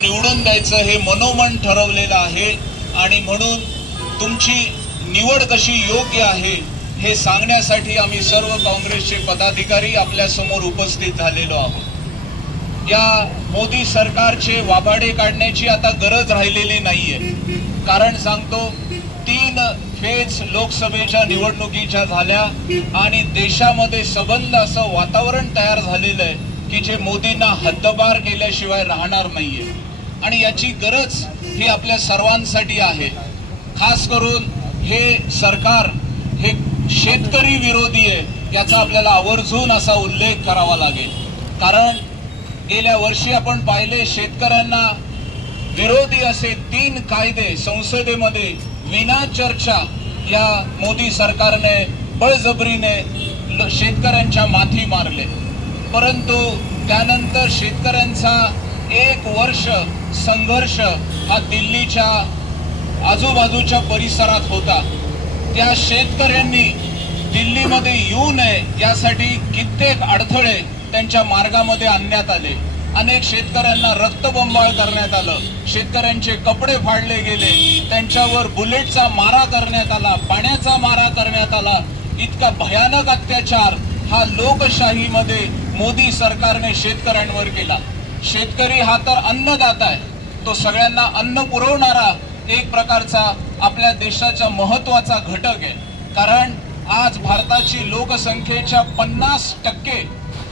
निवडून द्यायचं हे मनोमन ठरवलेलं आहे आणि म्हणून तुमची निवड कशी योग्य आहे हे सांगण्यासाठी आम्ही सर्व काँग्रेसचे पदाधिकारी आपल्या समोर उपस्थित झालेलो आहोत। या मोदी सरकारचे वाभाडे काढण्याची आता गरज राहिलेली नाहीये। कारण सांगतो 3 फेज लोकसभेच्या निवडणुकीच्या झाल्या आणि देशामध्ये सबंध असं वातावरण तयार झालेलं आहे की जे मोदींना हद्दपार केल्याशिवाय राहणार नाहीये आणि याची गरज ही आपल्या सर्वांसाठी आहे। खास करून हे सरकार हे शेतकरी विरोधी आहे याचा आपल्याला आवर्जून असा उल्लेख करावा लागेल। कारण गेल्या वर्षी आपण पाहिले शेतकऱ्यांना विरोधी असे 3 कायदे संसदेमध्ये विना चर्चा या मोदी सरकारने बळजबरीने शेतकऱ्यांच्या माथी मारले। परंतु त्यानंतर शेतकऱ्यांचा 1 वर्ष संघर्ष हा दिल्लीच्या आजूबाजूच्या परिसरात होता। त्या शेतकऱ्यांनी दिल्लीमध्ये येऊ नये यासाठी कित्येक अडथळे त्यांच्या मार्गामध्ये आणण्यात आले। अनेक शेतकऱ्यांना रक्तबंबाळ करण्यात आलं, शेतकऱ्यांचे कपडे फाडले गेले, त्यांच्यावर बुलेटचा मारा करण्यात आला, पाण्याचा मारा करण्यात आला। इतका भयानक अत्याचार हा लोकशाहीमध्ये मोदी सरकारने शेतकऱ्यांवर केला। शेतकरी हा तर अन्नदाता आहे, तो सगळ्यांना अन्न पुरवणारा एक प्रकारचा आपल्या देशाचा महत्त्वाचा घटक आहे। कारण आज भारताची लोकसंख्येच्या 50%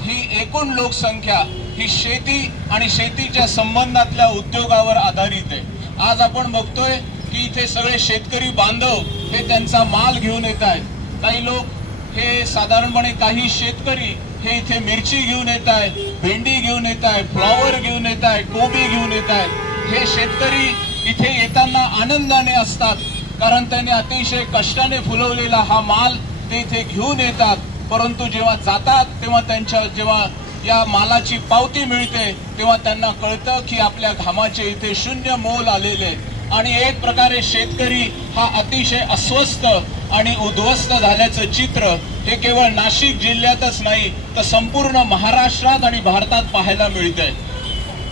ही एकूण लोकसंख्या ही शेती आणि शेतीच्या संबंधातल्या उद्योगावर आधारित आहे। आज आपण बघतोय की इथे सगळे शेतकरी बांधव हे त्यांचा माल घेऊन येत आहेत। काही लोक हे साधारणपणे काही शेतकरी हे इथे मिरची घेऊन येत आहेत, भेंडी घेऊन येत आहेत, फ्लॉवर घेऊन येत आहेत, कोबी घेऊन येत आहेत। हे शेतकरी इथे येताना आनंदाने असतात कारण त्यांनी अतिशय कष्टाने फुलवलेला हा माल ते इथे घेऊन येतात। परंतु जेव्हा जातात तेव्हा त्यांच्या जेव्हा या मालाची पावती मिळते तेव्हा त्यांना कळतं की आपल्या घामाचे इथे शून्य मोल आलेले आणि एक प्रकारे शेतकरी हा अतिशय अस्वस्थ आणि उद्ध्वस्त झाल्याचं चित्र हे केवळ नाशिक जिल्ह्यातच नाही तर संपूर्ण महाराष्ट्रात आणि भारतात पाहायला मिळतंय।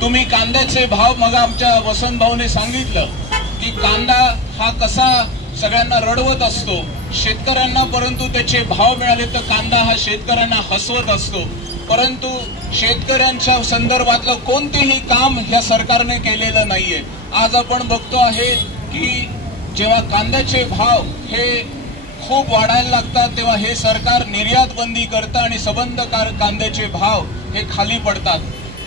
तुम्ही कांद्याचे भाव मग आमच्या वसंत भाऊने सांगितलं की कांदा हा कसा सगळ्यांना रडवत असतो शेतकऱ्यांना, परंतु त्याचे भाव मिळाले तर कांदा हा शेतकऱ्यांना हसवत असतो। परंतु शेतकऱ्यांच्या संदर्भातलं कोणतेही काम या सरकारने केलेलं नाहीये। आज आपण बघतो आहे की जेव्हा कांद्याचे भाव हे खूप वाढायला लागतात तेव्हा हे सरकार निर्यात बंदी करतं आणि सबंध कांद्याचे भाव हे खाली पडतात।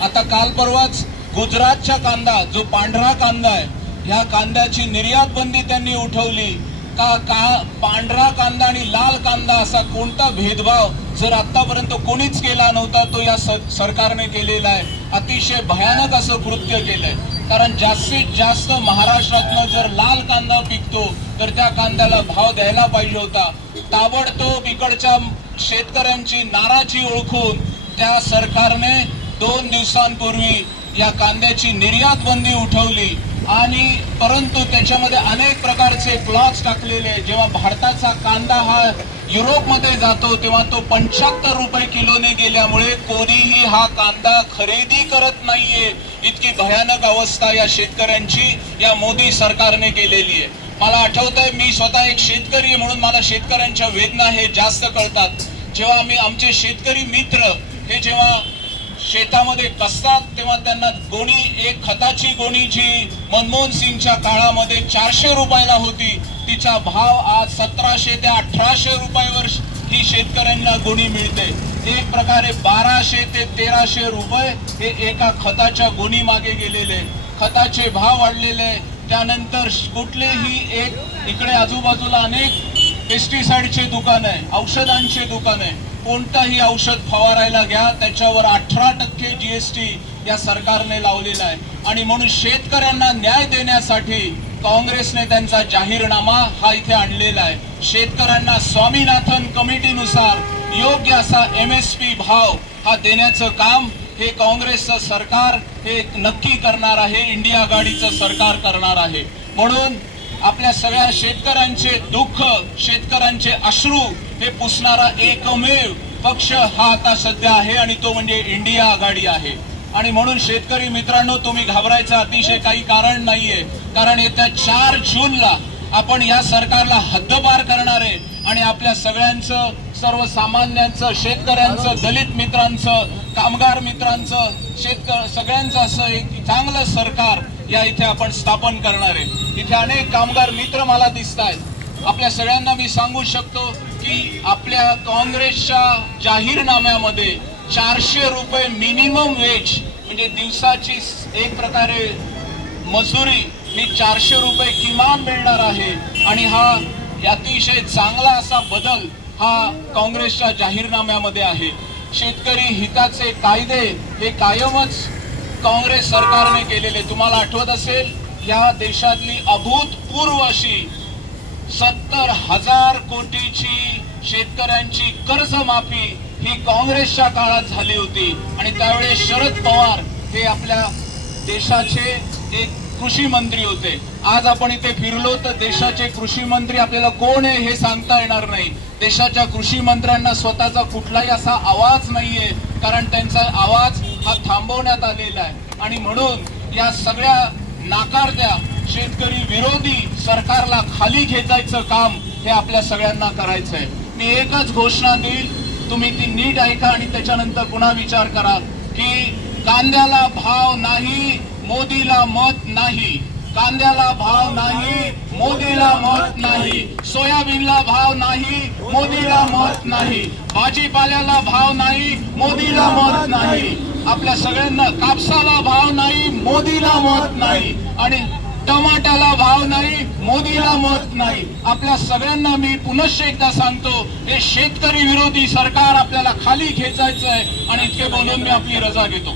आता काल परवाच गुजरातचा कांदा जो पांढरा कांदा आहे ह्या कांद्याची निर्यात बंदी त्यांनी उठवली। पांढरा कांदा आणि लाल कांदा असा कोणता भेदभाव जर आतापर्यंत कोणीच केला नव्हता तो या सरकारने केलेला आहे। अतिशय भयानक असं कृत्य केलंय। कारण जास्तीत जास्त महाराष्ट्रातनं जर लाल कांदा पिकतो तर त्या कांद्याला भाव द्यायला पाहिजे होता। ताबडतोब इकडच्या शेतकऱ्यांची नाराजी ओळखून त्या सरकारने 2 दिवसांपूर्वी या कांद्याची निर्यात बंदी उठवली आणि परंतु त्याच्यामध्ये अनेक प्रकारचे क्लॉज टाकलेले। जेव्हा भारताचा कांदा हा युरोपमध्ये जातो तेव्हा तो 75 रुपये किलोने गेल्यामुळे कोणीही हा कांदा खरेदी करत नाहीये। इतकी भयानक अवस्था या शेतकऱ्यांची या मोदी सरकारने केलेली आहे। मला आठवतंय मी स्वतः एक शेतकरी आहे म्हणून मला शेतकऱ्यांच्या वेदना हे जास्त कळतात। जेव्हा आम्ही आमचे शेतकरी मित्र हे जेव्हा शेतामध्ये कसतात तेव्हा त्यांना गोणी एक खताची गोणी जी मनमोहन सिंगच्या काळामध्ये 400 रुपयाला होती तिचा भाव आज 1700 ते 1800 रुपयावर ही शेतकऱ्यांना गोणी मिळते। एक प्रकारे 1200 ते 1300 रुपये हे एका खताच्या गोणी मागे गेलेले। खताचे भाव वाढलेले। त्यानंतर कुठलेही एक इकडे आजूबाजूला अनेक पेस्टिसाइडचे दुकान आहे, औषधांचे दुकान आहे, कोणताही औषध फवारायला घ्या त्याच्यावर 18% GST या सरकारने लावलेला आहे। आणि म्हणून शेतकऱ्यांना न्याय देण्यासाठी काँग्रेसने त्यांचा जाहीरनामा हा इथे आणलेला आहे। शेतकऱ्यांना स्वामीनाथन कमिटीनुसार योग्य असा MSP भाव हा देण्याचं काम हे काँग्रेसचं सरकार हे नक्की करणार आहे, इंडिया आघाडीचं सरकार करणार आहे। म्हणून आपल्या सगळ्या शेतकऱ्यांचे दुःख शेतकऱ्यांचे अश्रू हे पुसणारा एकमेव पक्ष हा आता सध्या आहे आणि तो म्हणजे इंडिया आघाडी आहे। आणि म्हणून शेतकरी मित्रांनो, तुम्ही घाबरायचं अतिशय काही कारण नाहीये, कारण येत्या 4 जूनला आपण या सरकारला हद्दपार करणार आहे आणि आपल्या सगळ्यांचं, सर्वसामान्यांचं, शेतकऱ्यांचं, दलित मित्रांचं, कामगार मित्रांचं, सगळ्यांचं असं एक चांगलं सरकार या इथे आपण स्थापन करणार आहे। इथे अनेक कामगार मित्र मला दिसत आहेत। आपल्या सगळ्यांना मी सांगू शकतो की आपल्या काँग्रेसच्या जाहीरनाम्यामध्ये 400 रुपये मिनिमम वेज म्हणजे दिवसाची एक प्रकारे मजुरी ही 400 रुपये किमान मिळणार आहे आणि हा अतिशय चांगला असा बदल हा काँग्रेसच्या जाहीरनाम्यामध्ये आहे। शेतकरी हिताचे कायदे हे कायमच काँग्रेस सरकारने केलेले, तुम्हाला आठवत असेल या देशातली अभूतपूर्व अशी 70,000 कोटीची शेतकऱ्यांची कर्जमाफी ही काँग्रेसच्या काळात झाली होती आणि त्यावेळेस शरद पवार हे आपल्या देशाचे एक कृषी मंत्री होते। आज आपण इथे फिरलो तर देशाचे कृषी मंत्री आपल्याला कोण आहे हे सांगता येणार नाही। देशाच्या कृषी मंत्र्यांना स्वतःचा कुठलाही असा आवाज नाहीये, कारण त्यांचा आवाज हा थांबवण्यात आलेला आहे आणि म्हणून या सगळ्या नाकारत्या शेतकरी विरोधी सरकारला खाली खेचायचं काम हे आपल्या सगळ्यांना करायचं आहे। मी एकच घोषणा देईल, तुम्ही ती नीट ऐका आणि त्याच्यानंतर पुन्हा विचार करा की कांद्याला भाव नाही, मोदीला मत नाही। कांद्याला भाव नाही, मोदीला मत नाही। सोयाबीनला भाव नाही, मोदीला मत नाही। भाजीपाल्याला भाव नाही, मोदीला मत नाही। आपल्या सगळ्यांना कापसाला भाव नाही, मोदीला मत नाही आणि टमाट्याला भाव नाही, मोदीला मत नाही। आपल्या सगळ्यांना मी पुनश्च एकदा सांगतो, हे शेतकरी विरोधी सरकार आपल्याला खाली खेचायचं आहे आणि इतके बोलून मी आपली रजा घेतो।